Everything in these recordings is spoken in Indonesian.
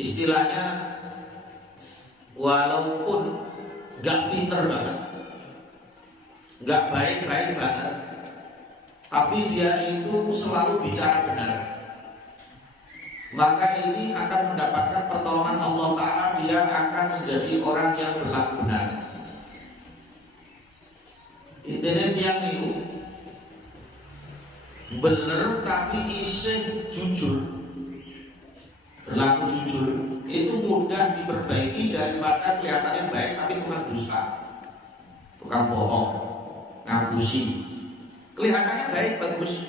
istilahnya walaupun nggak pinter banget, nggak baik-baik banget, tapi dia itu selalu bicara benar, maka ini akan mendapatkan pertolongan Allah Ta'ala. Dia akan menjadi orang yang berlaku benar. Intinya tiang itu bener tapi isih jujur, berlaku jujur itu mudah diperbaiki daripada kelihatannya baik tapi tukang dusta, tukang bohong, ngapusi. Kelihatannya baik bagus,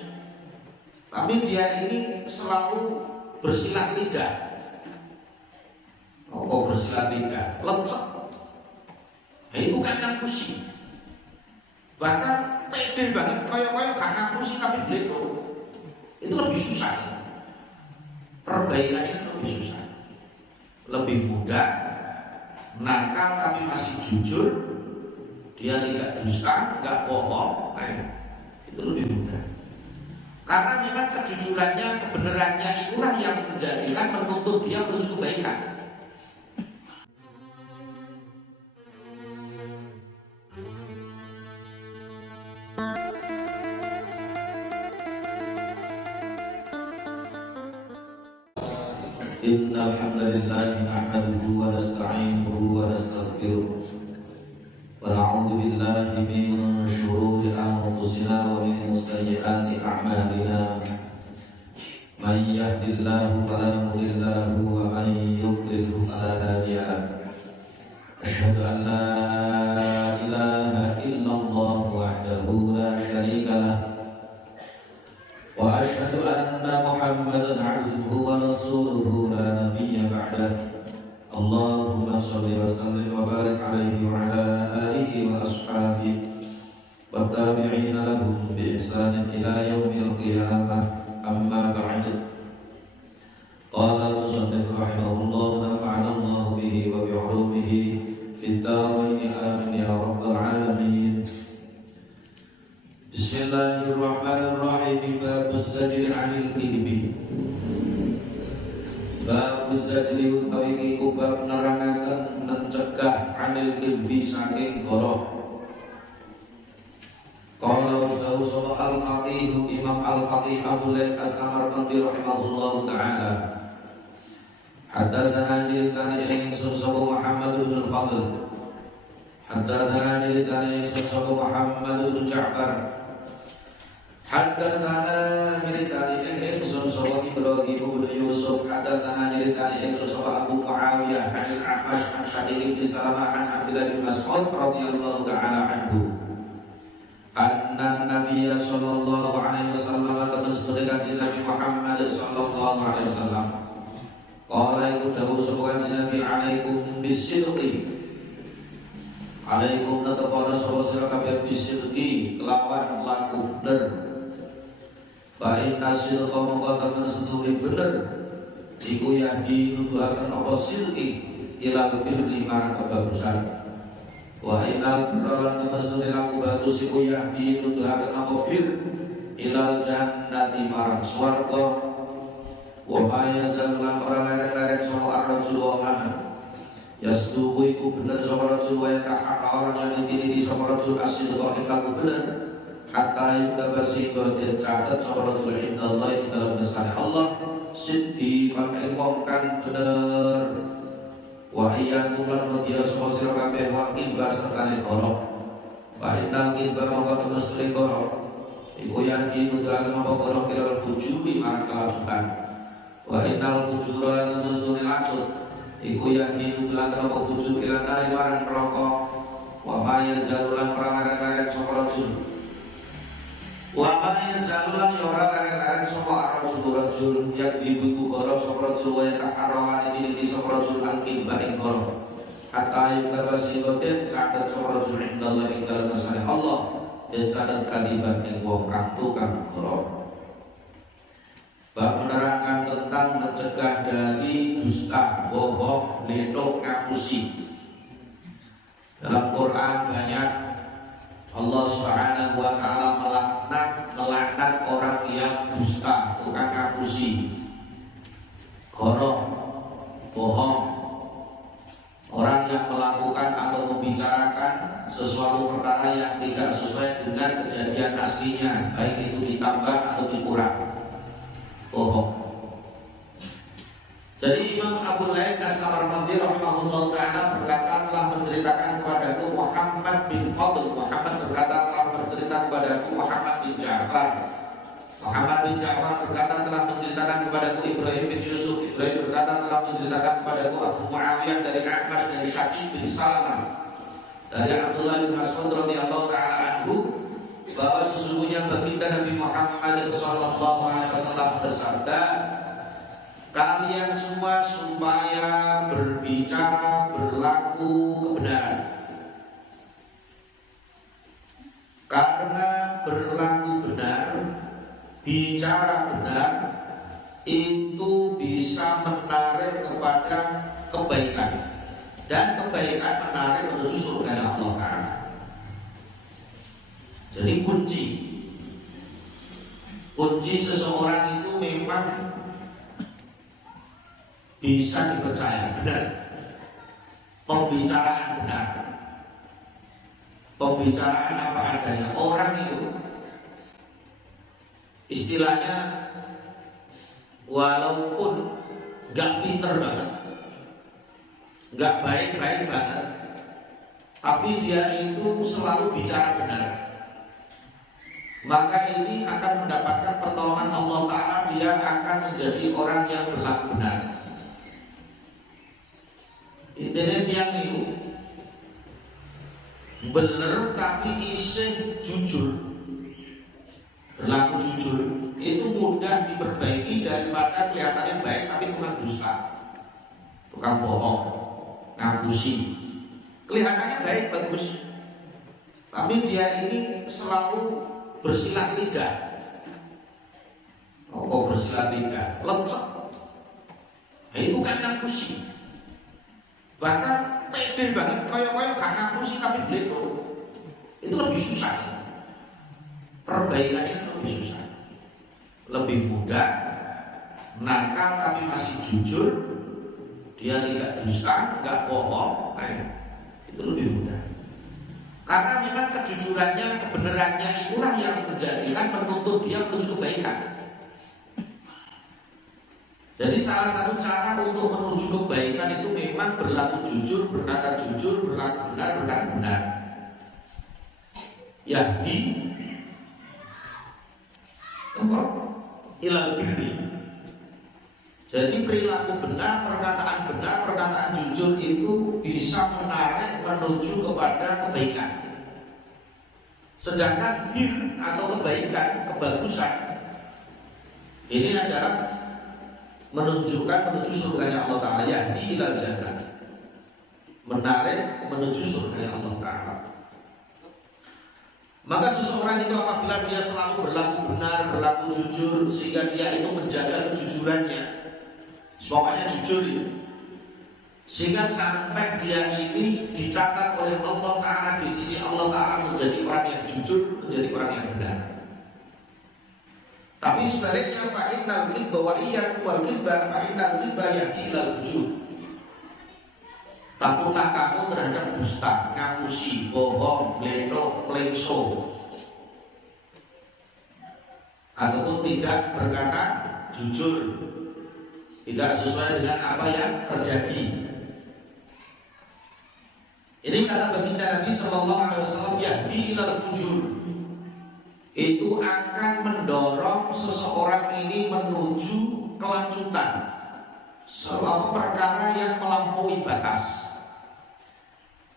tapi dia ini selalu bersilat lidah. Oh, bersilat lidah, lecek. Nah, itu kan ngapusi. Bahkan pede banget, koyo-koyo gak ngapusi tapi beledo. Itu lebih susah. Perbaikannya lebih susah. Lebih mudah, nakal tapi masih jujur, dia tidak dusta, tidak bohong, itu lebih mudah. Karena memang kejujurannya, kebenarannya itulah yang menjadikan menuntut dia menuju kebaikan. Innal hamdalillah nahmaduhu wa nasta'inuhu wa nastaghfiruh wa na'udzu billahi min shururi anfusina wa min sayyiati a'malina. Man yahdihillahu fala mudilla lahu wa man yudlil fala hadiya lahu. Asyhadu an la ilaha illallah wahdahu la syarika lahu wa asyhadu anna Muhammadan 'abduhu wa rasuluhu la nabiyya ba'dahu. Allahumma shalli wa sallim wa barik alaihi wa ala alihi wa ashabihi wa tabi'ina lahum bi ihsanin ila yaumil qiyamah. Amma ba'du. Qala al-musannif rahimahullah, nafa'ana Allah bihi wa bi'ulumihi fid dharain amin ya rabbal alamin. Bismillahirrahmanirrahim. Babuz zajri 'anil kidbi. Babuz zajri utawi bab nerangaken mencegah 'anil kidbi saking goroh. Qala udawu sapa al-faqih Imam al-Faqih Abu Laith as-Samarqandi rahimahullahu ta'ala. Haddatsana jilkani ingsun sapa Muhammad bin al-Fadl. Haddatsana jilkani ingsun sapa Muhammad bin Ja'far. Haddatsana jilkani ingsun sapa Ibrahim bin Yusuf. Haddatsana jilkani ingsun sapa Abu Muawiyah an Ahmad an Syaqiq bin Salamah an Abdullah bin Mas'ud radhiyallahu ta'ala anhu. Anna Nabiya sallallahu alaihi wasallam terus mendekati Nabi Muhammad sallallahu alaihi wasallam. Qala iku dawuh sapa Nabi, alaikum bisidqi. Alaikum natapana sapa sira kabeh bisidqi kelawan laku bener. Fa inna sidqa mongko temen setuli bener iku yahdi nuduhaken apa sidqi ila birri marang kebagusan. Wa inal birra temestune laku bagus iku yahdi nuduhaken apa bir ilal jannati marang swarga. Wa ma yazal lan ora lereng-lereng sapa ar-rajul wa man yasduqu iku bener sapa rajul wa yatahaqqa lan nitini sapa rajul asidqa ing laku bener hatta yutabasi den catet sapa rajul indallah ing dalam kersane Allah siddiqan ing wong kang bener. Wa iyyakum lan mutiya sapa sira kabeh wa kilba sertane goro. Fa innal kilba mongko temestune goro iku yati nuduhaken apa goro kira fujuri marang kelacutan. Wa innal fujura lan temestune lacut iku yati nuduhaken apa fujur kira nari marang neraka. Wa ma yazalulan perang-arang sapa rajul. Wa ma yazalulan ya ora areng-areng sapa rajul yang dibuku goro sapa rajul wa yatakarrawan iki sapa rajul angkin baing goro. Hatta yutabasi koten cadet sapa rajul indallah ing dalem kersane Allah dan cadet kaliban ing wong kang tukang goro. Bab menerangkan tentang mencegah dari dusta, bohong, letok, ngapusi. Dalam Quran banyak Allah Subhanahu wa ta'ala melaknat orang yang dusta, tukang ngapusi, goroh, bohong. Orang yang melakukan atau membicarakan sesuatu perkara yang tidak sesuai dengan kejadian aslinya, baik itu ditambah atau dikurang, bohong. Jadi Imam Abu Laith As-Samarqandi rahimahullah ta'ala berkata, telah menceritakan kepadaku Muhammad bin Fadl. Muhammad berkata, telah bercerita kepadaku Muhammad bin Ja'far. Muhammad bin Ja'far berkata, telah menceritakan kepadaku Ibrahim bin Yusuf. Ibrahim berkata, telah menceritakan kepadaku Abu Muawiyah dari A'mash dari Syakib bin Salamah dari Abdullah bin Mas'ud radhiyallahu ta'ala anhu, bahwa sesungguhnya baginda Nabi Muhammad sallallahu alaihi wasallam bersabda, kalian semua supaya berbicara berlaku kebenaran, karena berlaku benar, bicara benar itu bisa menarik kepada kebaikan, dan kebaikan menarik menuju surga Allah Ta'ala. Jadi kunci seseorang itu memang bisa dipercaya benar, pembicaraan benar, pembicaraan apa adanya. Orang itu istilahnya walaupun gak pinter banget, gak baik-baik banget, tapi dia itu selalu bicara benar, maka ini akan mendapatkan pertolongan Allah Ta'ala. Dia akan menjadi orang yang berlaku benar. Intinya tiang itu bener tapi isi jujur, berlaku jujur itu mudah diperbaiki daripada kelihatannya baik tapi tukang dusta, tukang bohong, ngapusi. Kelihatannya baik bagus, tapi dia ini selalu bersilat lidah. Oh, bersilat lidah, lecek. Nah, itu kan ngapusi. Bahkan pede banget, koyo-koyo gak ngapusi tapi beledo. Itu lebih susah. Perbaikannya lebih susah, lebih mudah. Nakal tapi masih jujur, dia tidak dusta, nggak bohong, itu lebih mudah. Karena memang kejujurannya, kebenarannya itulah yang menjadikan menuntut dia menuju kebaikan. Jadi salah satu cara untuk menuju kebaikan itu memang berlaku jujur, berkata jujur, berlaku benar, berkata benar. Yahdi ilal birri. Jadi perilaku benar, perkataan jujur itu bisa menarik menuju kepada kebaikan. Sedangkan bir atau kebaikan, kebagusan, ini adalah menunjukkan menuju surganya Allah Ta'ala. Yahdi ilal jannah, menarik menuju surganya Allah Ta'ala. Maka seseorang itu apabila dia selalu berlaku benar, berlaku jujur, sehingga dia itu menjaga kejujurannya, pokoknya jujur itu, sehingga sampai dia ini dicatat oleh Allah Ta'ala di sisi Allah Ta'ala menjadi orang yang jujur, menjadi orang yang benar. Tapi sebaliknya, fa'innal kidba wa iyyakum wal kidba fa'innal kidba yahdi ilal fujur. Takutlah kamu terhadap dusta, ngapusi, bohong, bledok, plengso, ataupun tidak berkata jujur, tidak sesuai dengan apa yang terjadi. Ini kata baginda Nabi Sallallahu Alaihi Wasallam, yahdi ilal fujur, itu akan mendorong seseorang ini menuju kelanjutan, suatu perkara yang melampaui batas,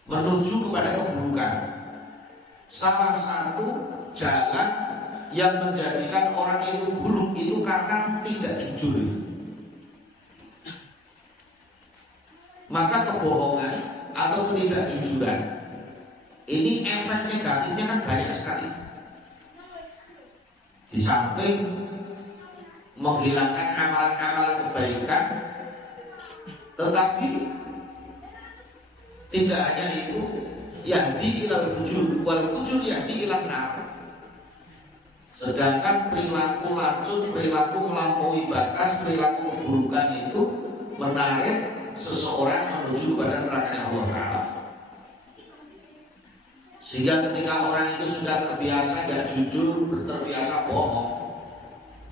menuju kepada keburukan. Salah satu jalan yang menjadikan orang itu buruk itu karena tidak jujur. Maka kebohongan atau ketidakjujuran ini efek negatifnya kan banyak sekali. Di samping menghilangkan amalan-amalan kebaikan, tetapi tidak hanya itu, yahdi ilal fujur, wal fujur yahdi ilal nar. Sedangkan perilaku lacun, perilaku melampaui batas, perilaku keburukan itu menarik seseorang menuju kepada neraka Allah Ta'ala. Sehingga ketika orang itu sudah terbiasa gak jujur, terbiasa bohong,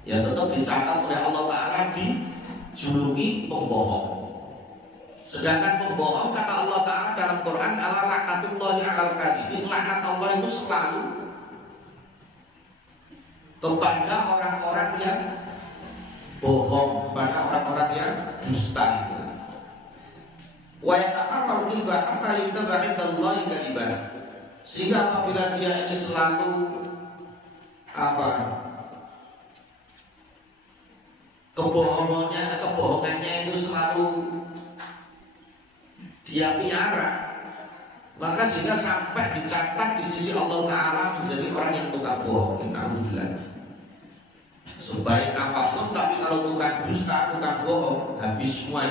ya tetap dicatat oleh Allah Ta'ala dijuluki pembohong. Sedangkan pembohong kata Allah Ta'ala dalam Quran, ala laknatullahi alal kadhibin, laknat Allah itu selalu kepada orang-orang yang bohong, kepada orang-orang yang dusta itu. Wa yataharral kadhiba hatta yuktaba indallahi kadhiban. Sehingga apabila dia ini selalu kebohongannya itu selalu dia piara, maka sehingga sampai dicatat di sisi Allah Ta'ala menjadi orang yang tukang bohong. Alhamdulillah. Sebaik apapun, tapi kalau tukang dusta, tukang bohong, habis semua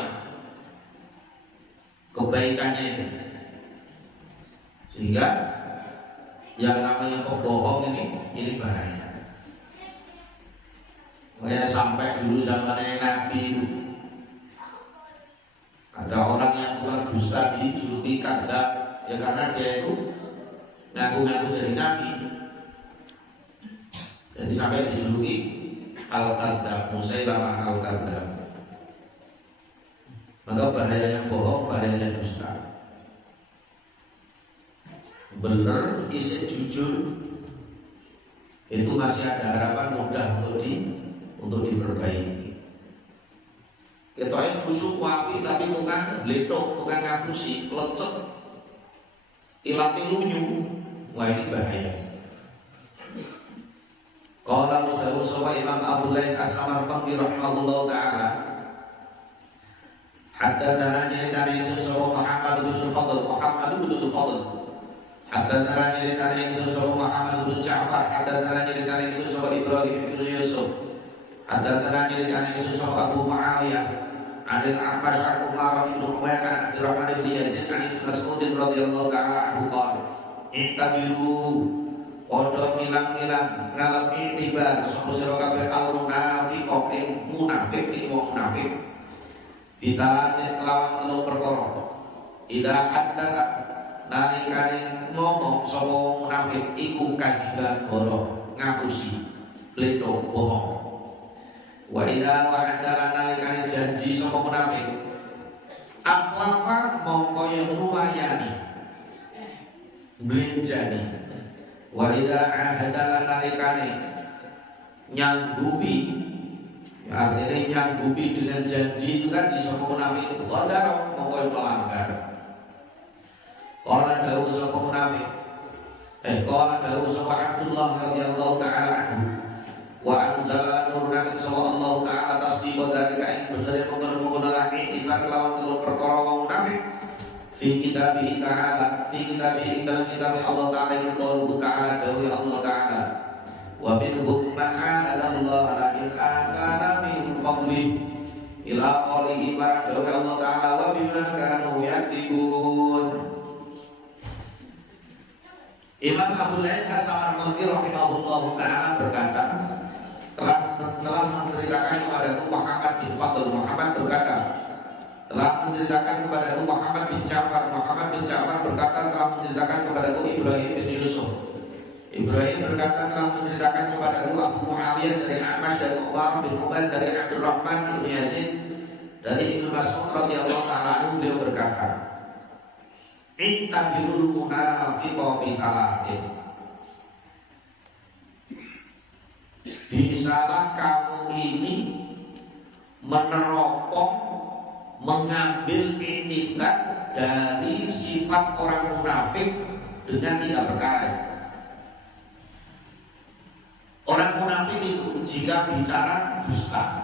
kebaikannya itu. Sehingga yang namanya pembohong ini bahaya. Makanya sampai dulu zamannya Nabi itu ada orang yang tukang dusta dijuluki kadzab, ya karena dia itu ngaku-ngaku jadi Nabi. Jadi sampai dijuluki al-kadzab, Musailamah al-kadzab. Maka bahayanya bohong, bahayanya dusta. Benar, isi jujur itu masih ada harapan mudah untuk diperbaiki. Kita yang busuk wapi tapi tukang bledok, tukang ngapusi, lecet, ilati lunyu, wah ini bahaya. Qala Mustafa sawa Imam Abu Laith As-Samarqandi rahimahullah taala, haddatsana dari sahabat Muhammad bin Fadl, haddatsana dari sahabat Muhammad bin Ja'far, haddatsana dari sahabat Ibrahim bin Yusuf, haddatsana dari sahabat Abu Muawiyah, Adil Ahmad Umar bin Umair an Abdurrahman bin Yazid an Ibnu Mas'ud radhiyallahu ta'ala anhu qala intabiru odo milang-milang ngalami tiba sapa sira kabeh al munafiqin munafik wong munafik bitalatin kelawan telung perkara ida haddatsa nalikane ngomong sapa munafik iku kadiban goro ngapusi bledok bohong. Wa idza wa'ada nalikane janji sapa munafik akhlafa mongko yang nulayani blenjani. Wa idza ahada nalikane nyanggupi, artinya nyanggupi dengan janji itu kan di sapa munafik qadar mongko melanggar. Qala dawu sapa munafik qala dawu sapa Abdullah radhiyallahu ta'ala anhu wa anzala nurunakan sama Allah Ta'ala tasdiqo dari kain bener yang mengkono-mengkono lagi iman lawan telur perkara wong munafik fi kitabihi ta'ala fi kitabihi dalam kitab Allah Ta'ala yang qauluhu ta'ala dawi Allah Ta'ala wa minhum man ahada Allah la in atana min fadli ila qawlihi para dawi Allah Ta'ala wa bima kanu yaktibun. Imam Abu Laith As-Samarqandi rahimahullah Ta'ala berkata, telah menceritakan kepadaku Muhammad bin Fadl. Muhammad berkata telah menceritakan kepadaku Muhammad bin Ja'far. Muhammad bin Ja'far berkata telah menceritakan kepadaku Ibrahim bin Yusuf. Ibrahim berkata telah menceritakan kepadaku Abu Muawiyah dari Ahmad dari Umar bin Umair dari Abdurrahman bin Yazid dari Ibnu Mas'ud radhiyallahu ta'ala anhu. Beliau berkata intabirul munafiqa bi talatin, bisalah kamu ini meneropong, mengambil itikat dari sifat orang munafik dengan 3 perkara. Orang munafik itu jika bicara dusta.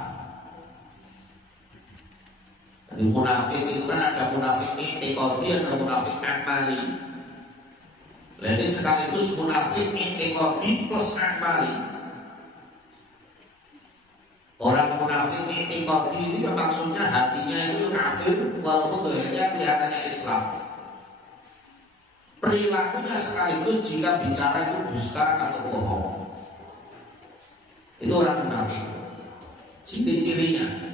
Jadi munafik itu kan ada munafik i'tiqadi, ada munafik amali. Jadi sekaligus munafik i'tiqadi plus amali. Orang munafik i'tiqadi itu ya maksudnya hatinya itu kafir walaupun dohirnya kelihatannya Islam. Perilakunya sekaligus jika bicara itu dusta atau bohong. Itu orang munafik. Ciri-cirinya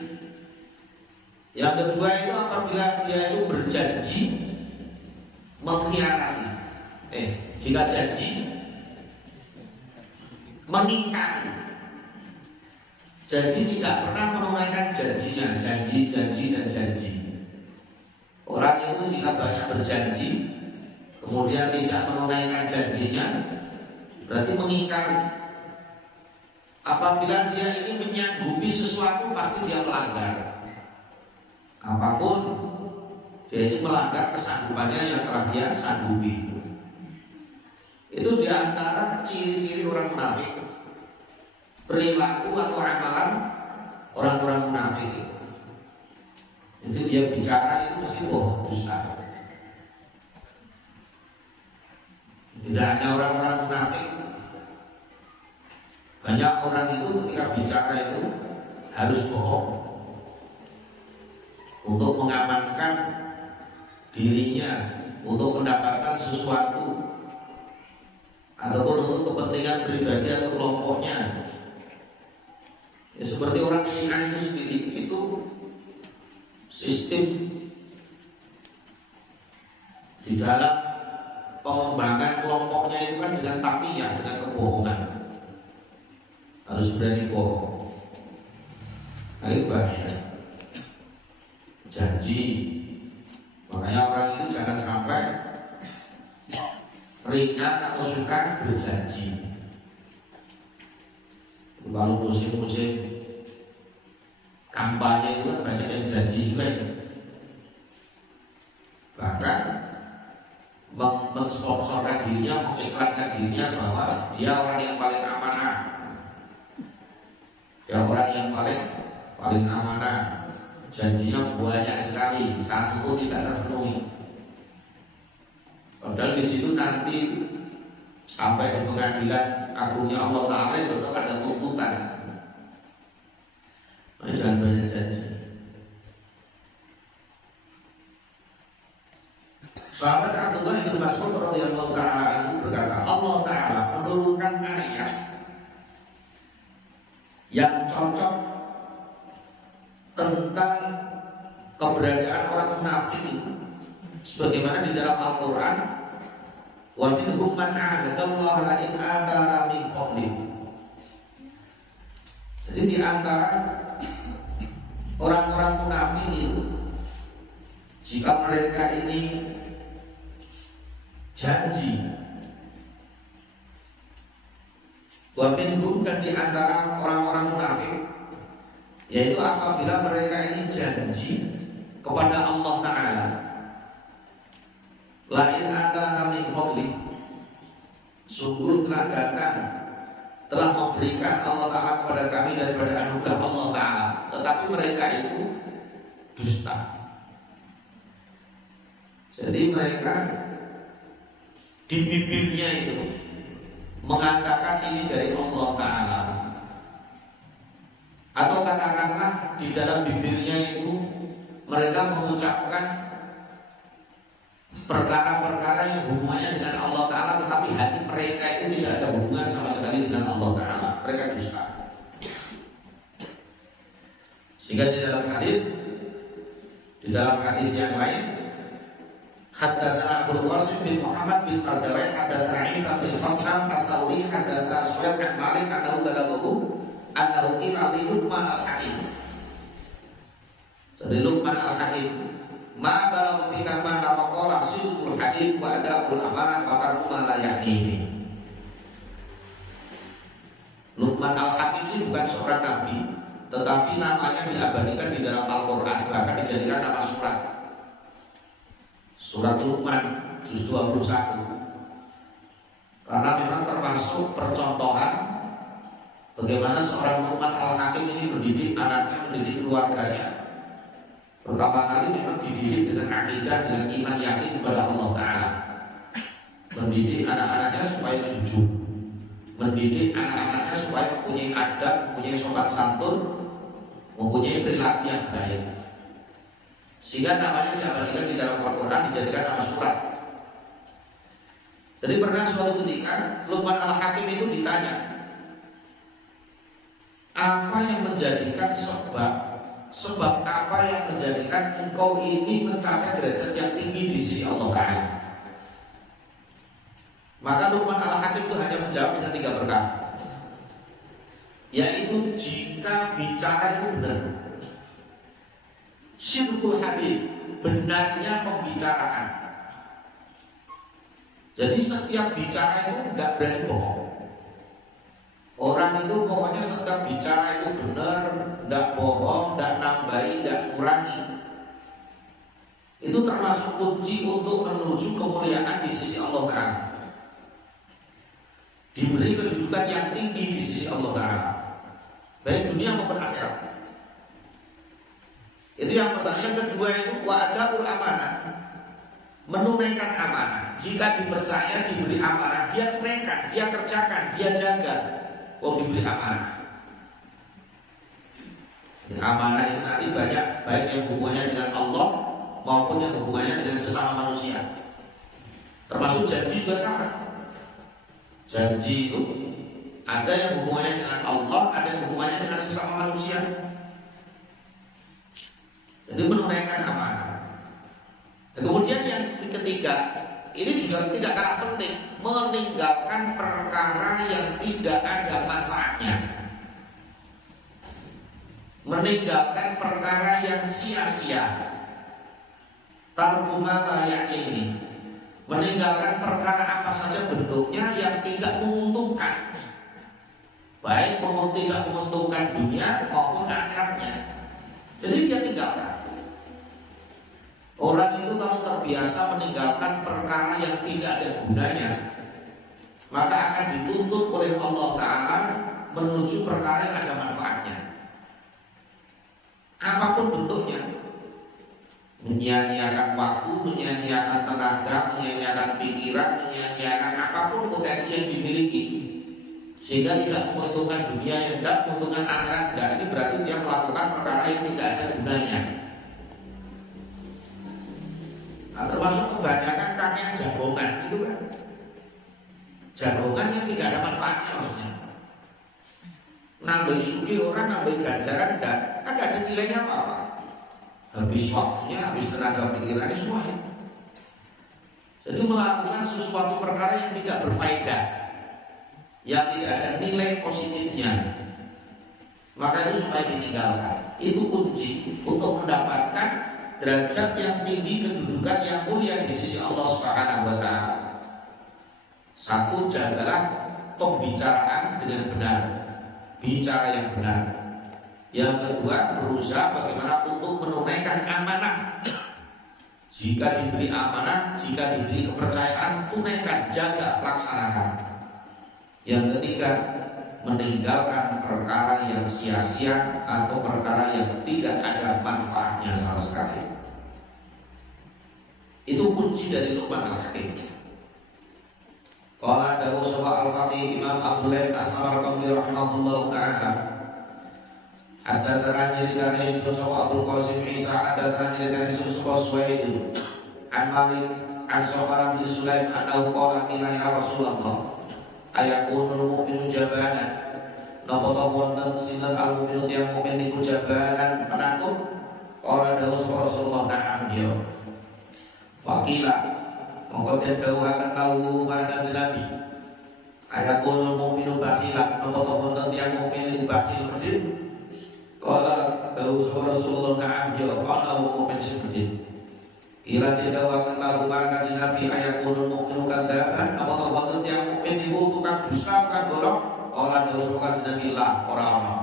Yang kedua itu apabila dia itu berjanji mengkhianati. Jika janji mengingkari. Jadi tidak pernah menunaikan janjinya, janji dan janji. Orang itu jika banyak berjanji, kemudian tidak menunaikan janjinya, berarti mengingkari. Apabila dia ini menyanggupi sesuatu, pasti dia melanggar. Apapun, dia ini melanggar kesanggupannya yang telah dia sanggupi. Itu diantara ciri-ciri orang munafik. Perilaku atau amalan orang-orang munafik. Jadi dia bicara itu mesti bohong, dusta. Tidak hanya orang-orang munafik, banyak orang itu ketika bicara itu harus bohong untuk mengamankan dirinya, untuk mendapatkan sesuatu ataupun untuk kepentingan pribadi atau kelompoknya. Ya, seperti orang Syiah itu sendiri, itu sistem di dalam pengembangan kelompoknya itu kan dengan taqiyah, dengan kebohongan. Harus berani bohong. Nah, itu bahaya. Janji. Makanya orang itu jangan sampai ringan atau suka berjanji. Kalau musim-musim kampanye itu kan banyak yang janji juga ya. Bahkan mensponsorkan dirinya, mengiklankan dirinya bahwa dia orang yang paling amanah, dia orang yang paling amanah. Janjinya banyak sekali, satu pun tidak terpenuhi. Padahal di situ nanti sampai di pengadilan agungnya Allah Ta'ala tetap ada tuntutan. Nah, jangan banyak janji. Sahabat Abdullah bin Mas'ud radhiyallahu ta'ala anhu berkata, Allah Ta'ala menurunkan ayat yang cocok tentang keberadaan orang munafik itu, sebagaimana di dalam Al-Quran, wa minhum man ahadallaha la in atara min fadlih. Jadi di antara orang-orang munafik itu, jika mereka ini janji, wa minhum, dan di antara orang-orang munafik, yaitu apabila mereka ini janji kepada Allah Ta'ala, lain atana min fadlih, sungguh telah datang, telah memberikan Allah Ta'ala kepada kami daripada anugerah Allah Ta'ala, tetapi mereka itu dusta. Jadi mereka di bibirnya itu mengatakan ini dari Allah Ta'ala, atau katakanlah di dalam bibirnya itu mereka mengucapkan perkara-perkara yang hubungannya dengan Allah Ta'ala, tetapi hati mereka itu tidak ada hubungan sama sekali dengan Allah Ta'ala. Mereka dusta. Sehingga di dalam hadis yang lain, haddatsana Abdul Qasim bin Muhammad bin Ardawai, haddatsana Isa bin Khattab at-Tawri, haddatsana Suhaib bin Malik annahu balaghahu annahu qila li Luqman al-Hakim. Jadi Luqman al-Hakim, ma balagha bika ma taqala sidqul hadits wa adabul amanah wa tarku ma la ya'ni. Luqman al-Hakim ini bukan seorang nabi, tetapi namanya diabadikan di dalam Al-Qur'an, bahkan dijadikan nama surat. Surat Luqman juz 21. Karena memang termasuk percontohan bagaimana seorang Luqman al-Hakim ini mendidik anaknya, mendidik keluarganya. Pertama kali memang dididik dengan akidah, dengan iman yakin kepada Allah Ta'ala. Mendidik anak-anaknya supaya jujur, mendidik anak-anaknya supaya mempunyai adab, mempunyai sopan santun, mempunyai perilaku yang baik. Sehingga namanya diabadikan di dalam Al-Quran, dijadikan nama surat. Jadi pernah suatu ketika Luqman al-Hakim itu ditanya, apa yang menjadikan sebab sebab apa yang menjadikan engkau ini mencapai derajat yang tinggi di sisi Allah Ta'ala? Maka Luqman Al-Hakim itu hanya menjawab dengan 3 perkara, yaitu jika bicara itu benar, sidqul hadis, benarnya pembicaraan. Jadi setiap bicara itu tidak berani bohong. Orang itu pokoknya setiap bicara itu benar, tidak bohong, tidak nambahi, tidak kurangi. Itu termasuk kunci untuk menuju kemuliaan di sisi Allah Ta'ala, diberi kedudukan yang tinggi di sisi Allah Ta'ala, baik dunia maupun akhirat. Itu yang pertama. Yang kedua itu wa'adaul amanah, menunaikan amanah. Jika dipercaya, diberi amanah, dia tunaikan, dia kerjakan, dia jaga. Diberi amanah. Amanah itu nanti banyak, baik yang hubungannya dengan Allah maupun yang hubungannya dengan sesama manusia. Termasuk janji juga sama. Janji itu ada yang hubungannya dengan Allah, ada yang hubungannya dengan sesama manusia. Jadi menunaikan amanah. Dan kemudian yang ketiga, ini juga tidak kalah penting, meninggalkan perkara yang tidak ada manfaatnya. Meninggalkan perkara yang sia-sia. Tarkumala yang ini, meninggalkan perkara apa saja bentuknya yang tidak menguntungkan, baik tidak menguntungkan dunia maupun akhiratnya. Jadi dia tinggalkan. Orang itu kalau terbiasa meninggalkan perkara yang tidak ada gunanya, maka akan dituntut oleh Allah Ta'ala menuju perkara yang ada manfaatnya, apapun bentuknya. Menyia-nyiakan waktu, menyia-nyiakan tenaga, menyia-nyiakan pikiran, menyia-nyiakan apapun potensi yang dimiliki, sehingga tidak menguntungkan dunia, yang tidak menguntungkan akhirat. Ini berarti dia melakukan perkara yang tidak ada gunanya. Nah, termasuk kebanyakan kakek jagongan itu kan, jagongan yang tidak ada manfaatnya maksudnya. Nambah sugi orang, nambah ganjaran, tidak ada nilainya apa-apa. Habis waktunya, habis tenaga pikirannya semuanya. Jadi melakukan sesuatu perkara yang tidak berfaedah, yang tidak ada nilai positifnya, maka itu supaya ditinggalkan. Itu kunci untuk mendapatkan derajat yang tinggi, kedudukan yang mulia di sisi Allah Subhanahu wa Ta'ala. Satu, jagalah pembicaraan dengan benar, bicara yang benar. Yang kedua, berusaha bagaimana untuk menunaikan amanah. Jika diberi amanah, jika diberi kepercayaan, tunaikan, jaga, laksanakan. Yang ketiga, meninggalkan perkara yang sia-sia atau perkara yang tidak ada manfaatnya sama sekali. Itu kunci dari Luqman Al-Hakim. Qala dawu sawa al-faqih Imam Abdullah As-Samarqandi rahimahullahu ta'ala, haddatsana nyeritaan Yusuf Abdul Qasim Isa, haddatsana nyeritaan Yusuf Suwaid an Malik an Safar bin Sulaim annahu qala qila ya Rasulullah ayakunul mu'minu jabanan, napa ta wonten sinten al-mu'minu tiyang mukmin niku jabanan penakut? Qala dawuh Rasulullah na'am ya. Faqila mongko den dawuhaken tahu marang Nabi, ayakunul mu'minu bakhilan, napa ta wonten tiyang mukmin niku bakhil medhit? Qala dawuh Rasulullah na'am ya, ana mukmin sing medhit. Ila tidak akan lalu para Nabi ayakunul mu'minu kadzaban, apa ta wonten tiyang mukmin niku tukang dusta, tukang golok? Ora dawuh Nabi lah, ora.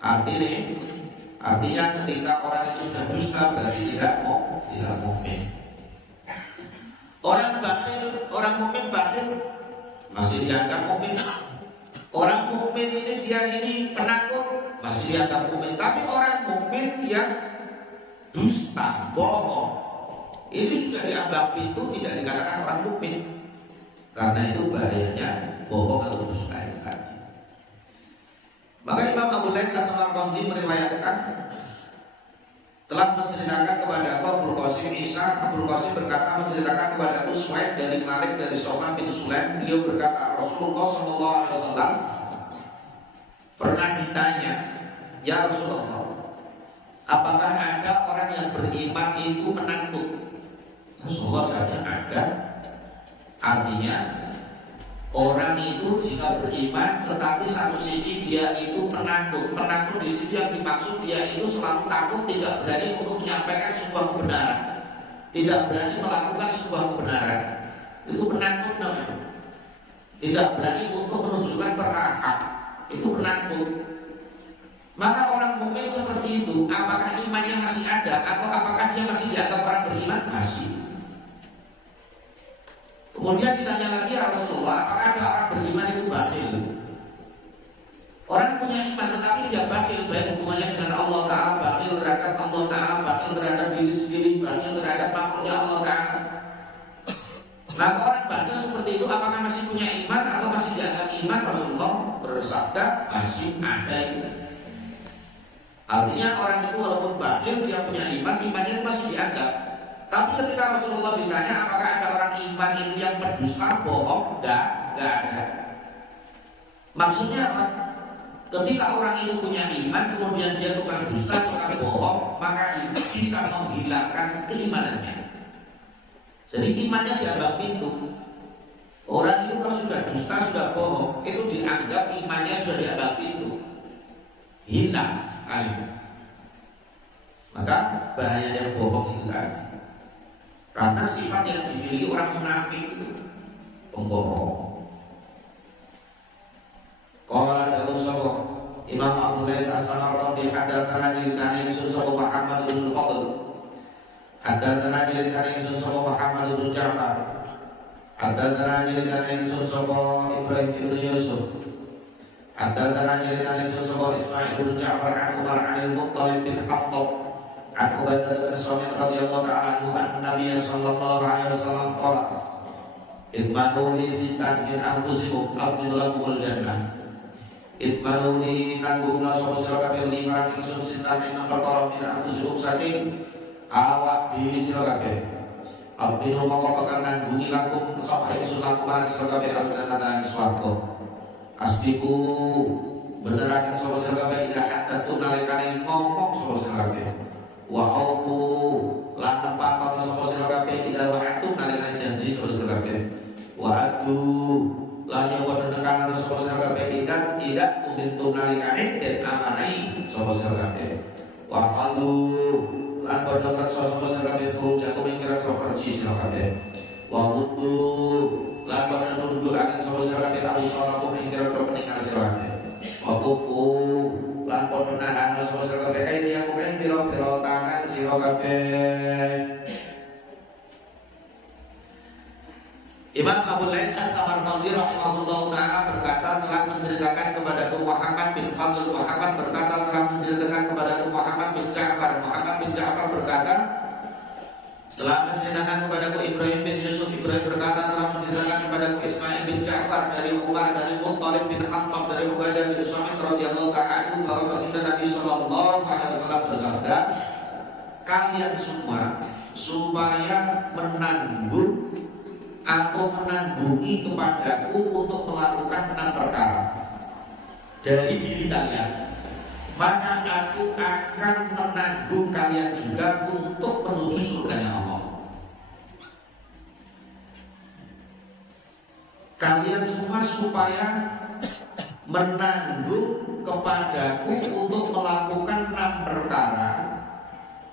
Artinya ketika orang itu sudah dusta berarti tidak mukmin. Orang mukmin bakhil masih dianggap mukmin. Orang mukmin ini dia ini penakut masih dianggap mukmin. Tapi orang mukmin yang dusta, bohong, ini sudah dianggap pintu, tidak dikatakan orang mukmin. Karena itu bahayanya bohong atau dusta ini tadi. Maka Imam Abu Laith As-Samarqandi meriwayatkan telah menceritakan kepada Abdul Qasim Isa. Abdul Qasim berkata menceritakan kepada Uswaid dari Malik dari Sofan bin Sulaim. Beliau berkata Rasulullah SAW pernah ditanya, ya Rasulullah, Apakah ada orang yang beriman itu menakut? Rasulullah jawabnya ada. Artinya orang itu jika beriman tetapi satu sisi dia itu penakut. Penakut di sini yang dimaksud dia itu selalu takut, tidak berani untuk menyampaikan sebuah kebenaran, tidak berani melakukan sebuah kebenaran. Itu penakut namanya. Tidak berani untuk menunjukkan perkara hak. Itu penakut. Maka orang mukmin seperti itu, apakah imannya masih ada atau apakah dia masih dianggap orang beriman? Masih. Kemudian ditanya lagi, ya Rasulullah, apakah ada orang beriman itu bakhil? Orang punya iman tetapi dia bakhil, baik hubungannya dengan Allah Ta'ala, bakhil terhadap Allah Ta'ala, bakhil terhadap diri sendiri, bakhil terhadap makhluknya Allah Ta'ala. Maka orang bakhil seperti itu apakah masih punya iman atau masih dianggap iman? Rasulullah bersabda, masih ada itu. Artinya orang itu walaupun bakhil dia punya iman, imannya itu masih dianggap. Tapi ketika Rasulullah ditanya apakah ada orang iman itu yang berdusta, bohong, enggak ada. Maksudnya apa? Ketika orang itu punya iman, kemudian dia tukang dusta, tukang bohong, maka itu bisa menghilangkan keimanannya. Jadi imannya dianggap pintu. Orang itu kalau sudah dusta, sudah bohong, itu dianggap imannya sudah dianggap pintu. Hilang. Maka bahayanya bohong itu tadi. Karena sifat yang dimiliki orang munafik itu pembohong. Qala Abu Sa'id Imam Abu Laith As-Samarqandi hadatsana jiltani Yusuf Muhammad bin Fadl hadatsana jiltani Yusuf Muhammad bin Ja'far hadatsana jiltani Yusuf Ibrahim bin Yusuf hadatsana jiltani Yusuf Ismail bin Ja'far an Umar an al-Muttalib bin Khattab an Ubaidah bin Samit radhiyallahu ta'ala anhu an Nabi sallallahu alaihi wasallam qala idmanu li sitan min anfusikum abdul lakumul jannah idmanu li nanggung sapa sira kabeh li marang ingsun sitan ing perkara min anfusikum saking awak dhewe sira kabeh abdul mongko bakal nanggungi lakum sapa ingsun lakum marang sira kabeh al-jannah swarga asbiku beneraken sapa sira kabeh ila hatta tunalikane ngomong sapa sira kabeh wa aufu lan tepaton sapa sira kabeh ila wa'atum nalikane janji sapa sira kabeh wa adu lan yang padha tekan sapa sira kabeh tidak tumintu nalikane den amanai sapa sira kabeh wa falu lan padha tekan sapa sira kabeh furujakum ing kira-kira farji sira kabeh wa mutu lan padha nundukaken sapa sira kabeh tapi salakum ing kira-kira peninggal sira kabeh wa kufu lan padha nahan sapa sira kabeh kae aku ing pira-pira tangan sira kabeh. Imam Abu Laith As-Samarqandi rahimahullahu ta'ala berkata telah menceritakan kepada Muhammad bin Fadl. Muhammad berkata telah menceritakan kepada Muhammad bin Ja'far. Muhammad bin Ja'far berkata telah menceritakan kepadaku Ibrahim bin Yusuf. Ibrahim berkata telah menceritakan kepadaku Ismail bin Ja'far dari Umar dari Muttalib bin Khattab dari Ubaidah bin Samit radhiyallahu ta'ala anhu bahwa baginda Nabi sallallahu alaihi wasallam bersabda, kalian semua supaya menanggung atau menanggungi kepadaku untuk melakukan 6 perkara dari diri kalian, maka aku akan menanggung kalian juga untuk menuju surganya Allah. Kalian semua supaya menanggung kepadaku untuk melakukan 6 perkara,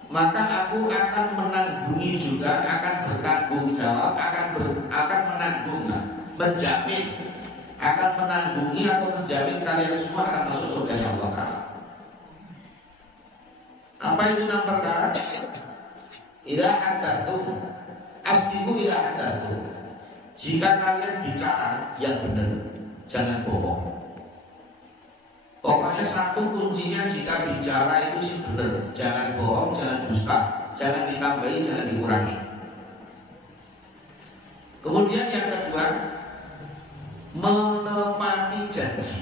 maka aku akan menanggungi juga, akan bertanggung jawab, akan menanggung, menjamin, akan menanggungi atau menjamin kalian semua akan masuk surganya Allah Ta'ala. Apa itu 6 perkara? Ila hadartum, asbiku ila hadartum. Jika kalian bicara yang benar, jangan bohong. Pokoknya satu kuncinya jika bicara itu sih benar, jangan bohong, jangan dusta, jangan ditambahi, jangan dikurangi. Kemudian yang kedua, menepati janji.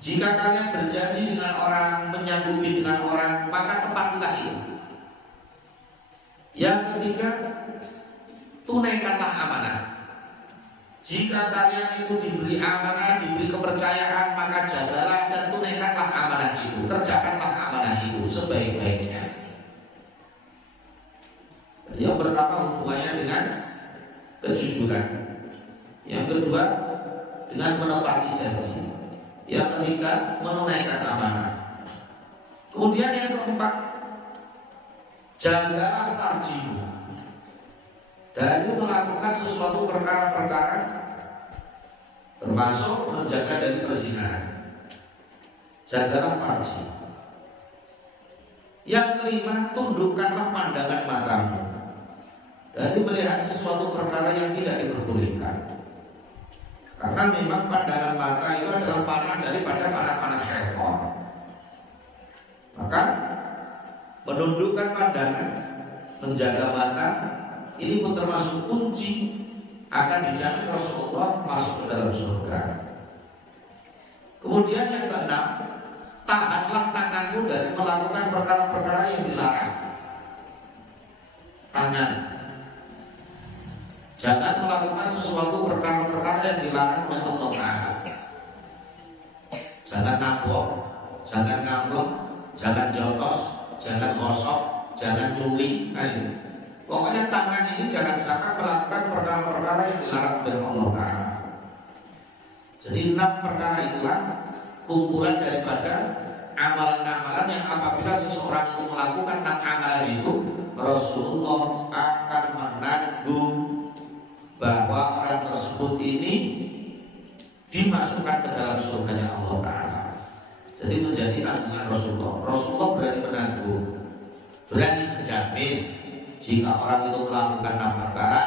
Jika kalian berjanji dengan orang, menyanggupi dengan orang, maka tepatilah itu. Yang ketiga, tunaikanlah amanah. Jika kalian itu diberi amanah, diberi kepercayaan, maka jagalah dan tunaikanlah amanah itu, kerjakanlah amanah amanah itu sebaik-baiknya. Yang pertama hubungannya dengan kejujuran. Yang kedua dengan menepati janji. Yang ketiga menunaikan amanah. Kemudian yang keempat, jagalah farjimu dari melakukan sesuatu perkara-perkara termasuk menjaga dari perzinahan. Jagalah farji. Yang kelima, tundukkanlah pandangan matamu dari melihat sesuatu perkara yang tidak diperbolehkan. Karena memang pandangan mata itu adalah panah daripada panah-panah syaitan. Maka menundukkan pandangan, menjaga mata, ini pun termasuk kunci akan dijamin Rasulullah masuk ke dalam surga. Kemudian yang keenam, tahanlah tanganmu dari melakukan perkara-perkara yang dilarang. Tangan, jangan melakukan sesuatu perkara-perkara yang dilarang oleh Allah Ta'ala. Jangan nabok, jangan ngamuk, jangan jotos, jangan gosok, jangan curi. Pokoknya tangan ini jangan sampai melakukan perkara-perkara yang dilarang oleh Allah Ta'ala. Jadi 6 perkara itulah kumpulan daripada amalan-amalan yang apabila seseorang itu melakukan 6 amalan itu, Rasulullah akan menanggung bahwa orang tersebut ini dimasukkan ke dalam surganya Allah Ta'ala. Jadi menjadi tanggungan Rasulullah. Rasulullah berani menanggung, berani menjamin jika orang itu melakukan 6 perkara,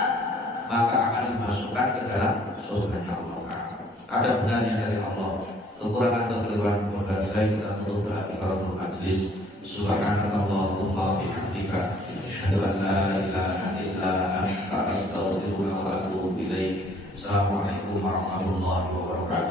maka akan dimasukkan ke dalam surganya Allah Ta'ala. Ada benarnya dari Allah. Kekurangan kekeliruan kepada saya kita tutup kafaratul majlis. Subhanallahumma wa bihamdika asyhadu an la ilaha illa anta astaghfiruka wa atubu ilaik. Assalamualaikum warahmatullahi wabarakatuh.